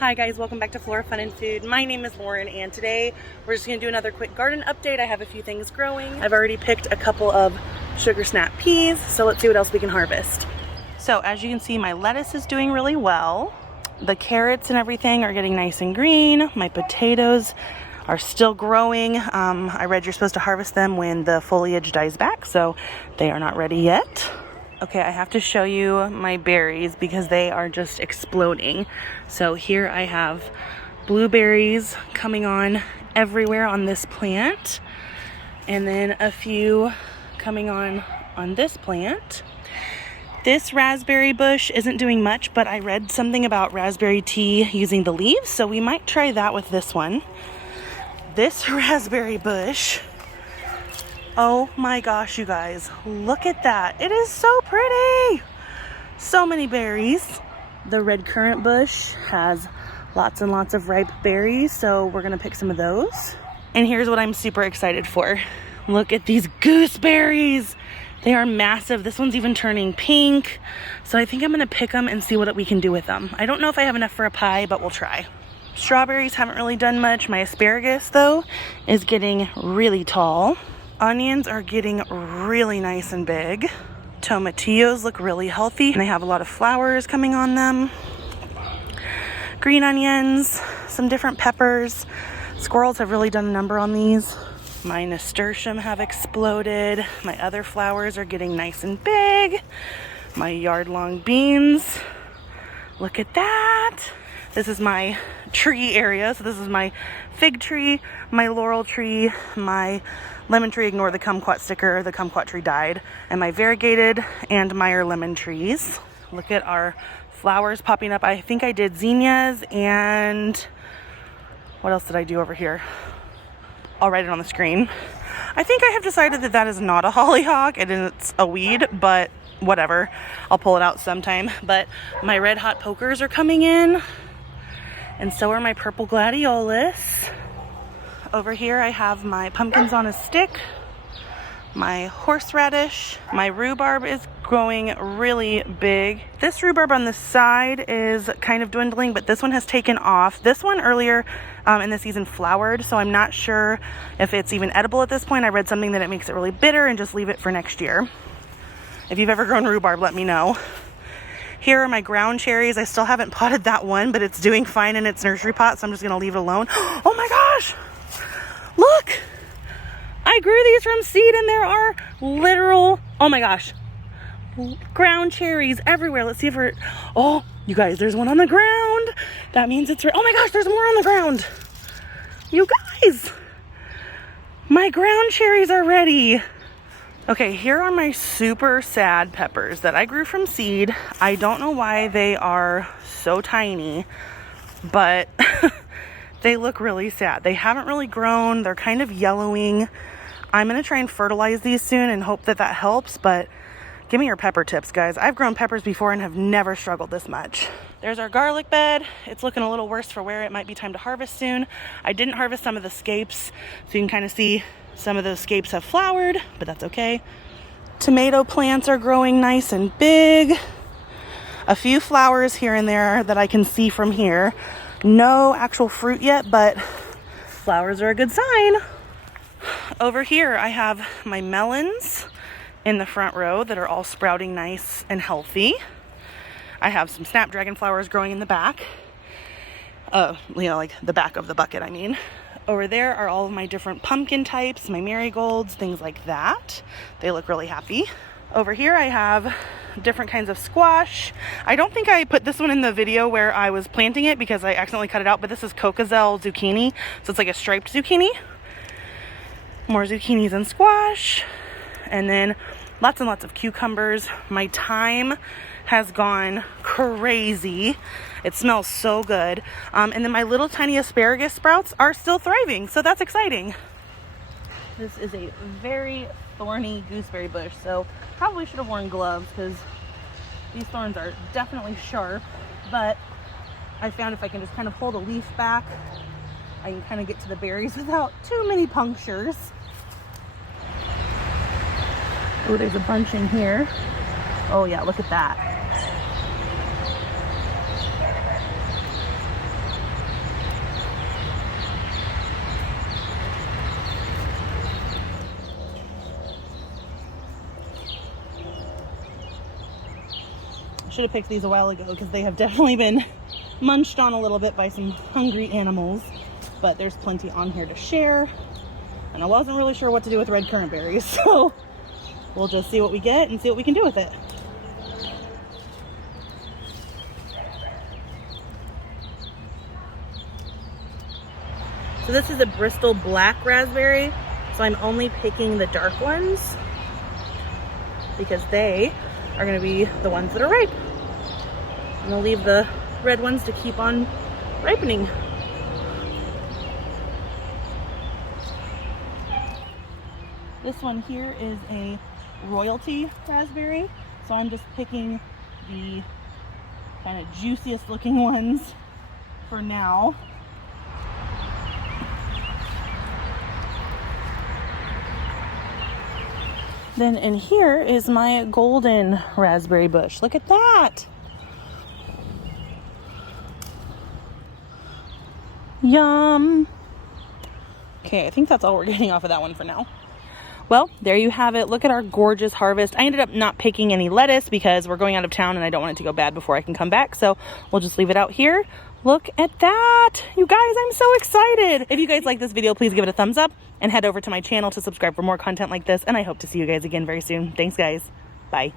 Hi guys, welcome back to Flora Fun and Food. My name is Lauren and today we're just going to do another quick garden update. I have a few things growing. I've already picked a couple of sugar snap peas, so let's see what else we can harvest. So as you can see, my lettuce is doing really well. The carrots and everything are getting nice and green. My potatoes are still growing. I read you're supposed to harvest them when the foliage dies back, so they are not ready yet. Okay, I have to show you my berries because they are just exploding. So here I have blueberries coming on everywhere on this plant, and then a few coming on this plant. This raspberry bush isn't doing much, but I read something about raspberry tea using the leaves, so we might try that with this one. This raspberry bush, oh my gosh, you guys, look at that. It is so pretty. So many berries. The red currant bush has lots and lots of ripe berries, so we're gonna pick some of those. And here's what I'm super excited for. Look at these gooseberries. They are massive. This one's even turning pink. So I think I'm gonna pick them and see what we can do with them. I don't know if I have enough for a pie, but we'll try. Strawberries haven't really done much. My asparagus, though, is getting really tall. Onions are getting really nice and big. Tomatillos look really healthy and they have a lot of flowers coming on them. Green onions, some different peppers. Squirrels have really done a number on these. My nasturtium have exploded. My other flowers are getting nice and big. My yard-long beans. Look at that. This is my tree area. So this is my fig tree, my laurel tree, my lemon tree, ignore the kumquat sticker, the kumquat tree died, and my variegated and Meyer lemon trees. Look at our flowers popping up. I think I did zinnias, and what else did I do over here? I'll write it on the screen. I think I have decided that that is not a hollyhock and it's a weed, but whatever. I'll pull it out sometime. But my red hot pokers are coming in, and so are my purple gladiolus. Over here I have my pumpkins on a stick, my horseradish, my rhubarb is growing really big. This rhubarb on the side is kind of dwindling, but this one has taken off. This one earlier in the season flowered, so I'm not sure if it's even edible at this point. I read something that it makes it really bitter and just leave it for next year. If you've ever grown rhubarb, let me know. Here are my ground cherries. I still haven't potted that one, but it's doing fine in its nursery pot, so I'm just gonna leave it alone. Oh my gosh! Look! I grew these from seed and there are literal, oh my gosh, ground cherries everywhere. Let's see if we're, oh, you guys, there's one on the ground. That means it's, oh my gosh, there's more on the ground. You guys, my ground cherries are ready. Okay, here are my super sad peppers that I grew from seed. I don't know why they are so tiny, but they look really sad. They haven't really grown. They're kind of yellowing. I'm gonna try and fertilize these soon and hope that that helps, but give me your pepper tips, guys. I've grown peppers before and have never struggled this much. There's our garlic bed. It's looking a little worse for wear. It might be time to harvest soon. I didn't harvest some of the scapes, so you can kind of see some of those scapes have flowered, but that's okay. Tomato plants are growing nice and big. A few flowers here and there that I can see from here. No actual fruit yet, but flowers are a good sign. Over here, I have my melons in the front row that are all sprouting nice and healthy. I have some snapdragon flowers growing in the back. Like the back of the bucket, I mean. Over there are all of my different pumpkin types, my marigolds, things like that. They look really happy. Over here I have different kinds of squash. I don't think I put this one in the video where I was planting it because I accidentally cut it out, but this is Cocozelle zucchini. So it's like a striped zucchini. More zucchinis and squash. And then lots and lots of cucumbers. My thyme has gone crazy. It smells so good. And then my little tiny asparagus sprouts are still thriving, so that's exciting. This is a very thorny gooseberry bush, so probably should have worn gloves because these thorns are definitely sharp, but I found if I can just kind of hold a leaf back, I can kind of get to the berries without too many punctures. Oh, there's a bunch in here. Oh yeah, look at that. Should have picked these a while ago because they have definitely been munched on a little bit by some hungry animals. But there's plenty on here to share. And I wasn't really sure what to do with red currant berries, so we'll just see what we get and see what we can do with it. So this is a Bristol black raspberry, so I'm only picking the dark ones because they are going to be the ones that are ripe. I'm going to leave the red ones to keep on ripening. This one here is a royalty raspberry, so I'm just picking the kind of juiciest looking ones for now. Then in here is my golden raspberry bush. Look at that. Yum. Okay, I think that's all we're getting off of that one for now. Well, there you have it. Look at our gorgeous harvest. I ended up not picking any lettuce because we're going out of town and I don't want it to go bad before I can come back. So we'll just leave it out here. Look at that. You guys, I'm so excited. If you guys like this video, please give it a thumbs up and head over to my channel to subscribe for more content like this. And I hope to see you guys again very soon. Thanks, guys. Bye.